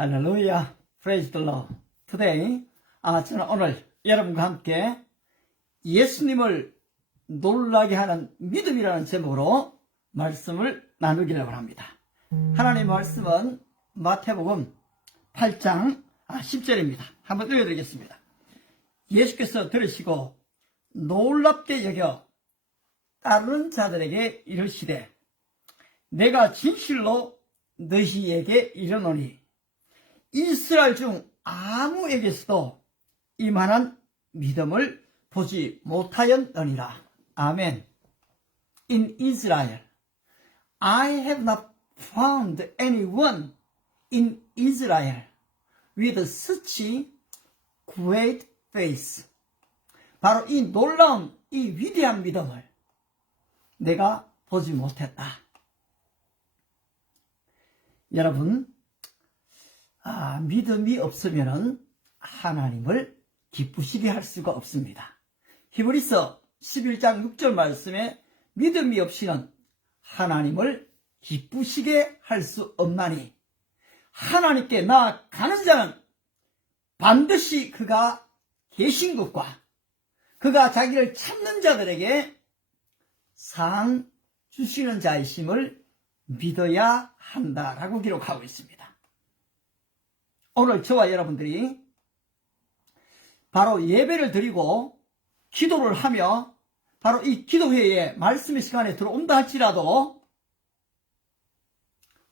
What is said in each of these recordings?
할렐루야, praise the Lord. Today, 저는 오늘 여러분과 함께 예수님을 놀라게 하는 믿음이라는 제목으로 말씀을 나누기를 합니다. 하나님의 말씀은 마태복음 8장 10절입니다. 한번 읽어드리겠습니다. 예수께서 들으시고 놀랍게 여겨 따르는 자들에게 이르시되 내가 진실로 너희에게 이르노니 이스라엘 중 아무에게서도 이만한 믿음을 보지 못하였느니라. 아멘. In Israel, I have not found anyone in Israel with such great faith. 바로 이 놀라운, 이 위대한 믿음을 내가 보지 못했다. 여러분, 믿음이 없으면 하나님을 기쁘시게 할 수가 없습니다. 히브리서 11장 6절 말씀에 믿음이 없이는 하나님을 기쁘시게 할 수 없나니 하나님께 나아가는 자는 반드시 그가 계신 것과 그가 자기를 찾는 자들에게 상 주시는 자이심을 믿어야 한다라고 기록하고 있습니다. 오늘 저와 여러분들이 바로 예배를 드리고 기도를 하며 바로 이 기도회에 말씀의 시간에 들어온다 할지라도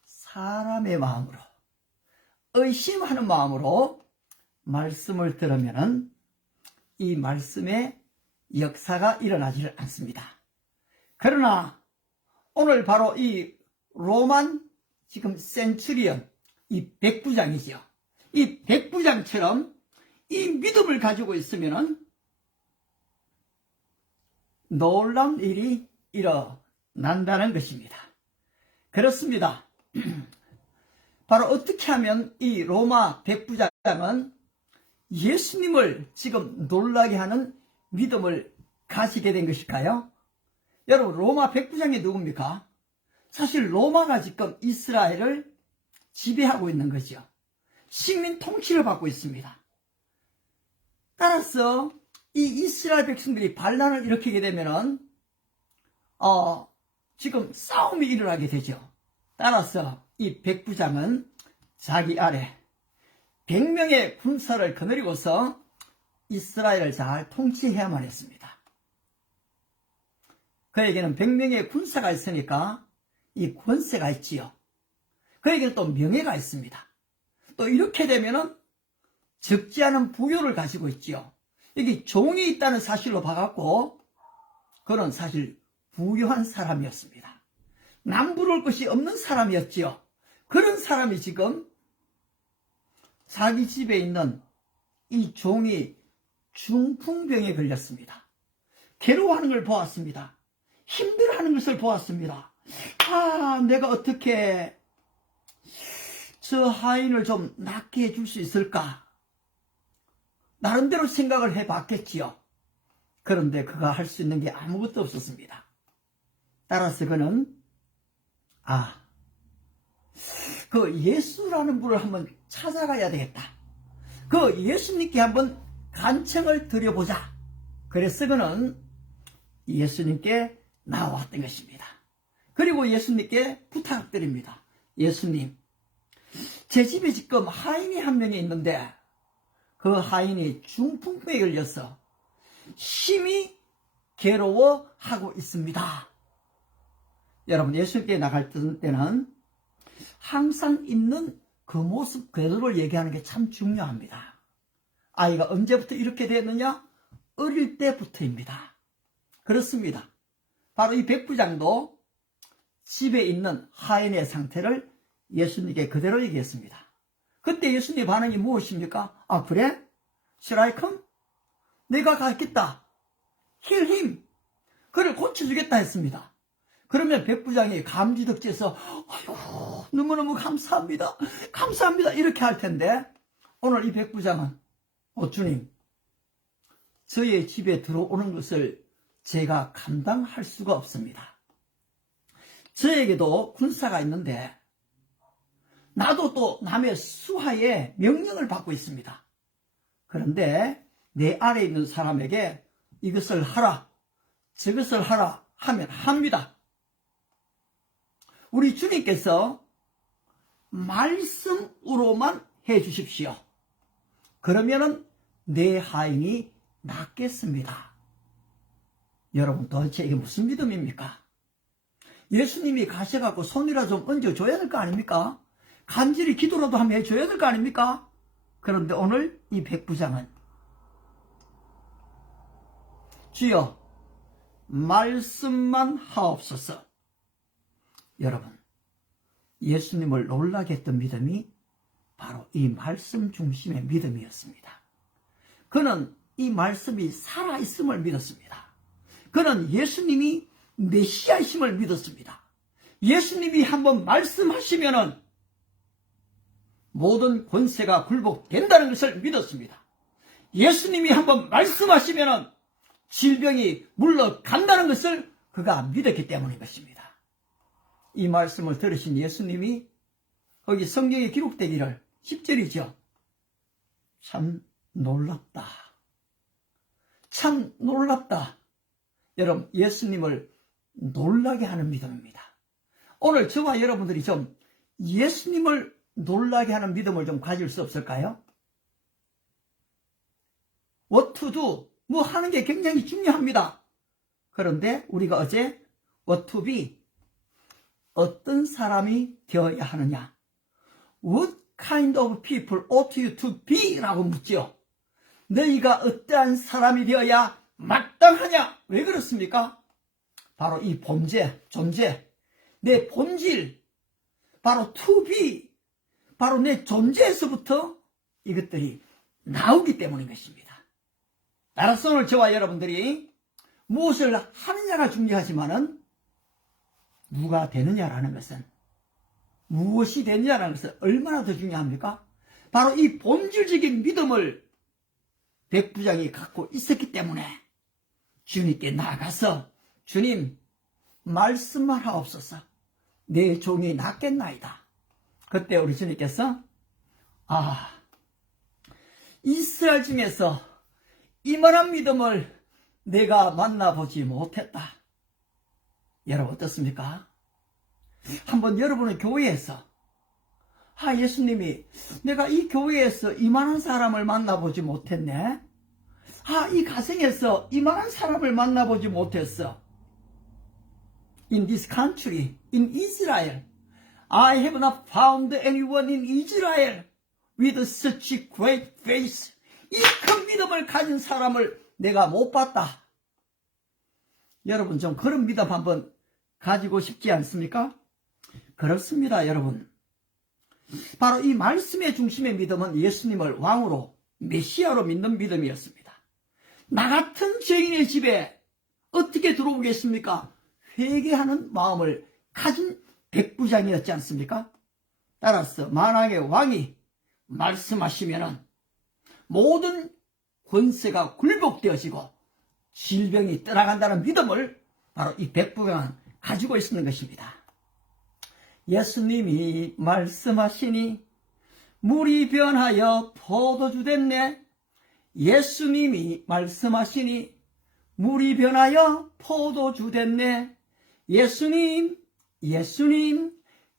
사람의 마음으로 의심하는 마음으로 말씀을 들으면 이 말씀의 역사가 일어나지를 않습니다. 그러나 오늘 바로 이 로만 지금 센츄리언 이 백부장이지요. 이 백부장처럼 이 믿음을 가지고 있으면 놀라운 일이 일어난다는 것입니다. 그렇습니다. 바로 어떻게 하면 이 로마 백부장은 예수님을 지금 놀라게 하는 믿음을 가지게 된 것일까요? 여러분, 로마 백부장이 누굽니까? 사실 로마가 지금 이스라엘을 지배하고 있는 거죠. 식민 통치를 받고 있습니다. 따라서 이 이스라엘 백성들이 반란을 일으키게 되면은 지금 싸움이 일어나게 되죠. 따라서 이 백부장은 자기 아래 100명의 군사를 거느리고서 이스라엘을 잘 통치해야만 했습니다. 그에게는 100명의 군사가 있으니까 이 권세가 있지요. 그에게는 또 명예가 있습니다. 또 이렇게 되면은 적지 않은 부요를 가지고 있지요. 여기 종이 있다는 사실로 봐갖고 그는 사실 부유한 사람이었습니다. 남부러울 것이 없는 사람이었지요. 그런 사람이 지금 자기 집에 있는 이 종이 중풍병에 걸렸습니다. 괴로워하는 걸 보았습니다. 힘들어하는 것을 보았습니다. 내가 어떻게 저 하인을 좀 낫게 해줄 수 있을까? 나름대로 생각을 해봤겠지요. 그런데 그가 할 수 있는 게 아무것도 없었습니다. 따라서 그는 그 예수라는 분을 한번 찾아가야 되겠다. 그 예수님께 한번 간청을 드려보자. 그래서 그는 예수님께 나왔던 것입니다. 그리고 예수님께 부탁드립니다. 예수님, 제 집에 지금 하인이 한 명이 있는데 그 하인이 중풍병에 걸려서 심히 괴로워하고 있습니다. 여러분, 예수님께 나갈 때는 항상 있는 그 모습 그대로를 얘기하는 게 참 중요합니다. 아이가 언제부터 이렇게 됐느냐? 어릴 때부터입니다. 그렇습니다. 바로 이 백부장도 집에 있는 하인의 상태를 예수님께 그대로 얘기했습니다. 그때 예수님의 반응이 무엇입니까? 그래? Shall I come? 내가 가겠다. Heal him. 그를 고쳐주겠다 했습니다. 그러면 백부장이 감지덕지해서 아이고 너무너무 감사합니다. 감사합니다. 이렇게 할 텐데 오늘 이 백부장은 주님, 저의 집에 들어오는 것을 제가 감당할 수가 없습니다. 저에게도 군사가 있는데 나도 또 남의 수하에 명령을 받고 있습니다. 그런데 내 아래에 있는 사람에게 이것을 하라, 저것을 하라 하면 합니다. 우리 주님께서 말씀으로만 해 주십시오. 그러면은 내 하인이 낫겠습니다. 여러분, 도대체 이게 무슨 믿음입니까? 예수님이 가셔갖고 손이라 좀 얹어줘야 될 거 아닙니까? 간절히 기도라도 하면 해줘야 될 거 아닙니까? 그런데 오늘 이 백부장은 주여 말씀만 하옵소서. 여러분, 예수님을 놀라게 했던 믿음이 바로 이 말씀 중심의 믿음이었습니다. 그는 이 말씀이 살아있음을 믿었습니다. 그는 예수님이 메시아이심을 믿었습니다. 예수님이 한번 말씀하시면은 모든 권세가 굴복된다는 것을 믿었습니다. 예수님이 한번 말씀하시면은 질병이 물러간다는 것을 그가 믿었기 때문인 것입니다. 이 말씀을 들으신 예수님이 거기 성경에 기록되기를 10절이죠. 참 놀랍다. 참 놀랍다. 여러분, 예수님을 놀라게 하는 믿음입니다. 오늘 저와 여러분들이 좀 예수님을 놀라게 하는 믿음을 좀 가질 수 없을까요? What to do, 뭐 하는 게 굉장히 중요합니다. 그런데 우리가 어제 what to be, 어떤 사람이 되어야 하느냐, What kind of people ought you to be? 라고 묻죠. 너희가 어떠한 사람이 되어야 마땅하냐? 왜 그렇습니까? 바로 이 범죄, 존재, 내 본질, 바로 to be, 바로 내 존재에서부터 이것들이 나오기 때문인 것입니다. 따라서 오늘 저와 여러분들이 무엇을 하느냐가 중요하지만은 누가 되느냐라는 것은, 무엇이 되느냐라는 것은 얼마나 더 중요합니까? 바로 이 본질적인 믿음을 백부장이 갖고 있었기 때문에 주님께 나아가서 주님 말씀만 하옵소서, 내 종이 낫겠나이다. 그때 우리 주님께서 이스라엘 중에서 이만한 믿음을 내가 만나보지 못했다. 여러분 어떻습니까? 한번 여러분의 교회에서 예수님이 내가 이 교회에서 이만한 사람을 만나보지 못했네. 이 가정에서 이만한 사람을 만나보지 못했어. In this country, in Israel, I have not found anyone in Israel with such great faith. 이 큰 믿음을 가진 사람을 내가 못 봤다. 여러분 좀 그런 믿음 한번 가지고 싶지 않습니까? 그렇습니다, 여러분. 바로 이 말씀의 중심의 믿음은 예수님을 왕으로, 메시아로 믿는 믿음이었습니다. 나 같은 죄인의 집에 어떻게 들어오겠습니까? 회개하는 마음을 가진 백부장이었지 않습니까? 따라서 만약에 왕이 말씀하시면은 모든 권세가 굴복되어지고 질병이 떠나간다는 믿음을 바로 이 백부장은 가지고 있었는 것입니다. 예수님이 말씀하시니 물이 변하여 포도주 됐네. 예수님이 말씀하시니 물이 변하여 포도주 됐네. 예수님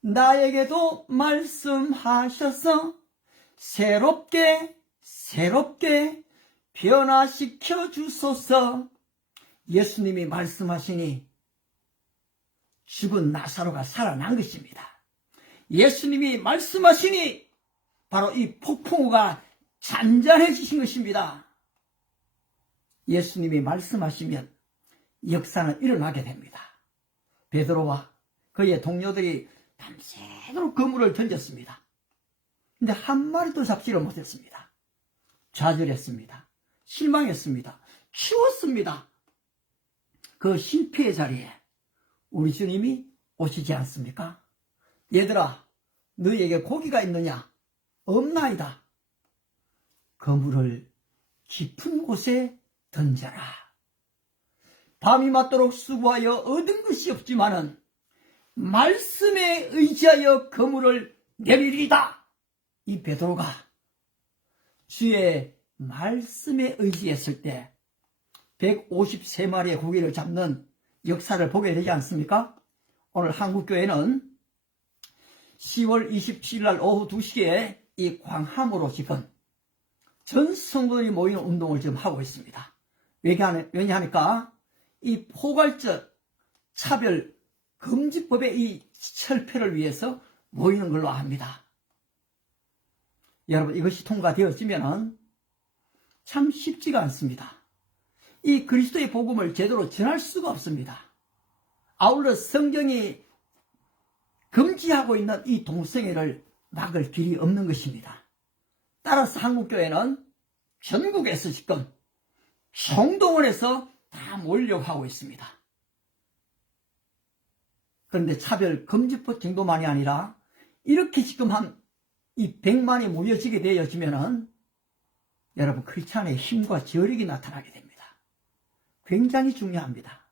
나에게도 말씀하셔서 새롭게 변화시켜 주소서. 예수님이 말씀하시니 죽은 나사로가 살아난 것입니다. 예수님이 말씀하시니 바로 이 폭풍우가 잔잔해지신 것입니다. 예수님이 말씀하시면 역사는 일어나게 됩니다. 베드로와 그의 동료들이 밤새도록 그물을 던졌습니다. 근데 한 마리도 잡지를 못했습니다. 좌절했습니다. 실망했습니다. 추웠습니다. 그 실패의 자리에 우리 주님이 오시지 않습니까? 얘들아, 너희에게 고기가 있느냐? 없나이다. 그물을 깊은 곳에 던져라. 밤이 맞도록 수고하여 얻은 것이 없지만은 말씀에 의지하여 그물을 내리리다. 이 베드로가 주의 말씀에 의지했을 때 153마리의 고기를 잡는 역사를 보게 되지 않습니까? 오늘 한국교회는 10월 27일 날 오후 2시에 이 광함으로 지금 전 성도들이 모이는 운동을 지금 하고 있습니다. 왜냐하니까 이 포괄적 차별 금지법의 이 철폐를 위해서 모이는 걸로 합니다. 여러분, 이것이 통과되어지면 참 쉽지가 않습니다. 이 그리스도의 복음을 제대로 전할 수가 없습니다. 아울러 성경이 금지하고 있는 이 동성애를 막을 길이 없는 것입니다. 따라서 한국교회는 전국에서 지금 총동원해서 다 모으려고 하고 있습니다. 그런데 차별 금지법 정도만이 아니라 이렇게 지금 한 이 100만이 모여지게 되어지면은 여러분, 크리스찬의 힘과 저력이 나타나게 됩니다. 굉장히 중요합니다.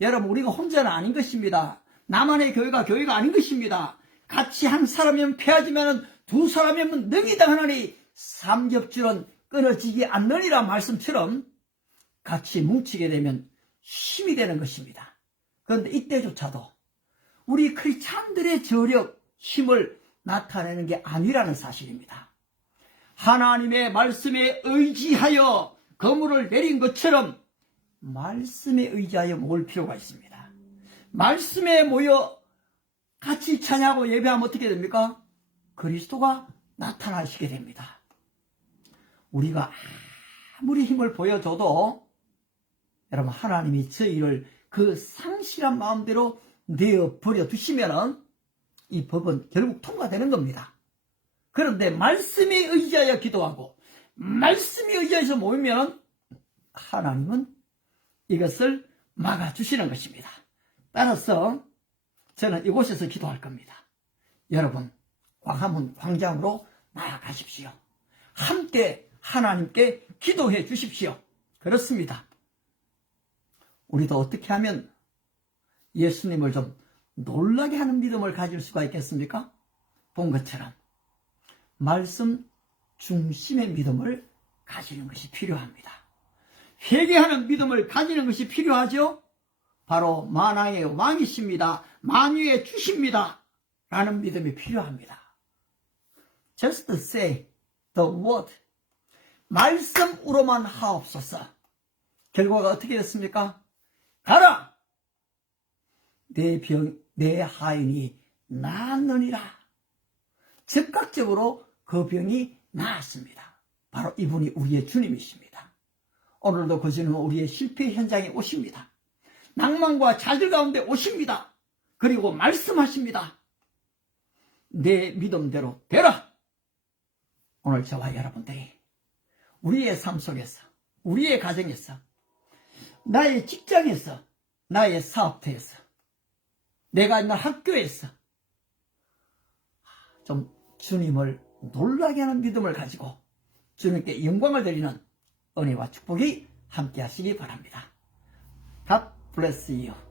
여러분, 우리가 혼자는 아닌 것입니다. 나만의 교회가 아닌 것입니다. 같이 한 사람이면 패하지만 두 사람이면 능히 당하나니 삼겹줄은 끊어지지 않느니라 말씀처럼 같이 뭉치게 되면 힘이 되는 것입니다. 그런데 이때조차도 우리 크리스찬들의 저력, 힘을 나타내는 게 아니라는 사실입니다. 하나님의 말씀에 의지하여 거물을 내린 것처럼 말씀에 의지하여 모을 필요가 있습니다. 말씀에 모여 같이 찬양하고 예배하면 어떻게 됩니까? 그리스도가 나타나시게 됩니다. 우리가 아무리 힘을 보여줘도 여러분, 하나님이 저희를 그 상실한 마음대로 내어버려 두시면 이 법은 결국 통과되는 겁니다. 그런데 말씀에 의지하여 기도하고 말씀에 의지해서 모이면 하나님은 이것을 막아주시는 것입니다. 따라서 저는 이곳에서 기도할 겁니다. 여러분, 광화문 광장으로 나아가십시오. 함께 하나님께 기도해 주십시오. 그렇습니다. 우리도 어떻게 하면 예수님을 좀 놀라게 하는 믿음을 가질 수가 있겠습니까? 본 것처럼 말씀 중심의 믿음을 가지는 것이 필요합니다. 회개하는 믿음을 가지는 것이 필요하죠. 바로 만왕의 왕이십니다. 만유의 주십니다. 라는 믿음이 필요합니다. Just say the word. 말씀으로만 하옵소서. 결과가 어떻게 됐습니까? 가라! 내 하인이 나았느니라. 즉각적으로 그 병이 나았습니다. 바로 이분이 우리의 주님이십니다. 오늘도 그 주님은 우리의 실패 현장에 오십니다. 낭만과 좌절 가운데 오십니다. 그리고 말씀하십니다. 내 믿음대로 되라. 오늘 저와 여러분들이 우리의 삶 속에서, 우리의 가정에서, 나의 직장에서, 나의 사업터에서, 내가 있는 학교에서 좀 주님을 놀라게 하는 믿음을 가지고 주님께 영광을 드리는 은혜와 축복이 함께 하시기 바랍니다. God bless you.